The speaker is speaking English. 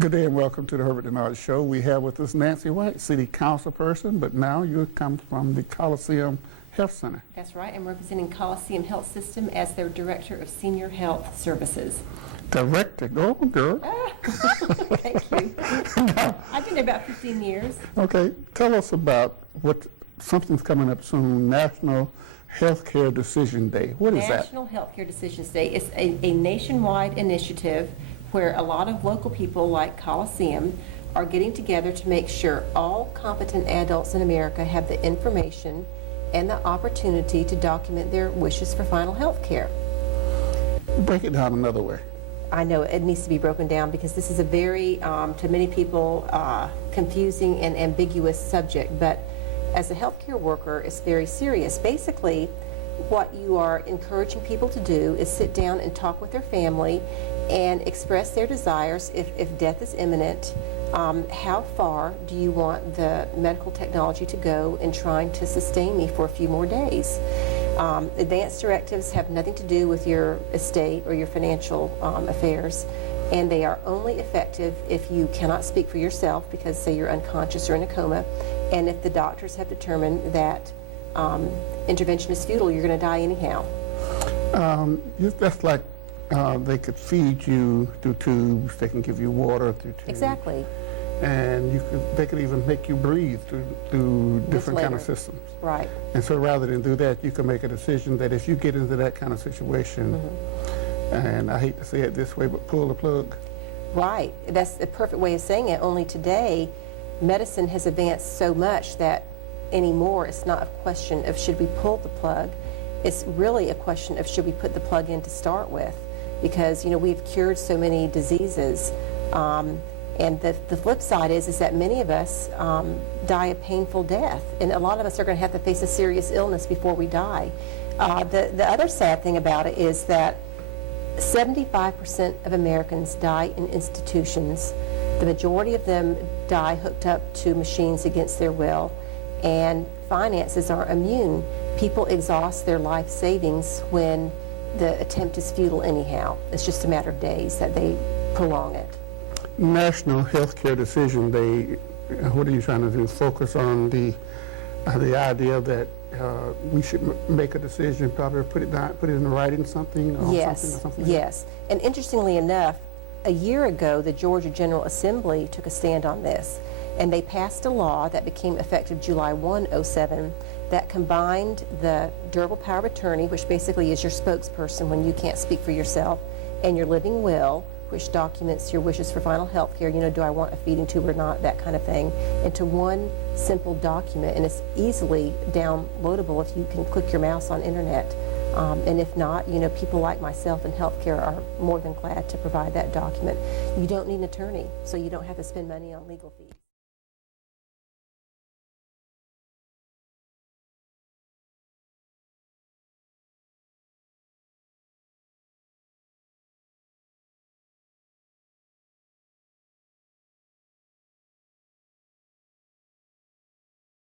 Good day and welcome to the Herbert Dennard Show. We have with us Nancy White, City Council person, but now you come from the Coliseum Health Center. That's right. I'm representing Coliseum Health System as their Director of Senior Health Services. Director, go girl. Thank you. I've been there about 15 years. Okay, tell us about something's coming up soon, National Healthcare Decision Day. What is that? National Healthcare Decisions Day is a nationwide initiative where a lot of local people like Coliseum are getting together to make sure all competent adults in America have the information and the opportunity to document their wishes for final health care. Break it down another way. I know it needs to be broken down because this is a very, to many people, confusing and ambiguous subject, but as a healthcare worker, it's very serious. Basically, what you are encouraging people to do is sit down and talk with their family and express their desires if death is imminent. How far do you want the medical technology to go in trying to sustain me for a few more days? Advance directives have nothing to do with your estate or your financial affairs, and they are only effective if you cannot speak for yourself because, say, you're unconscious or in a coma, and if the doctors have determined that intervention is futile, you're going to die anyhow. That's like they could feed you through tubes, they can give you water through tubes. Exactly. And they could even make you breathe through different kind of systems. Right. And so rather than do that, you can make a decision that if you get into that kind of situation, and I hate to say it this way, but pull the plug. Right. That's the perfect way of saying it. Only today, medicine has advanced so much that anymore it's not a question of should we pull the plug. It's really a question of should we put the plug in to start with. Because, you know, we've cured so many diseases. And the flip side is that many of us die a painful death. And a lot of us are going to have to face a serious illness before we die. The other sad thing about it is that 75% of Americans die in institutions. The majority of them die hooked up to machines against their will. And finances are immune. People exhaust their life savings when the attempt is futile anyhow. It's just a matter of days that they prolong it. National Healthcare Decision Day, what are you trying to do? Focus on the idea that we should make a decision, probably put it in writing something or something? Yes. And interestingly enough, a year ago, the Georgia General Assembly took a stand on this, and they passed a law that became effective July 1, 2007, that combined the durable power of attorney, which basically is your spokesperson when you can't speak for yourself, and your living will, which documents your wishes for final health care, you know, do I want a feeding tube or not, that kind of thing, into one simple document. And it's easily downloadable if you can click your mouse on internet. And if not, you know, people like myself in healthcare are more than glad to provide that document. You don't need an attorney, so you don't have to spend money on legal fees.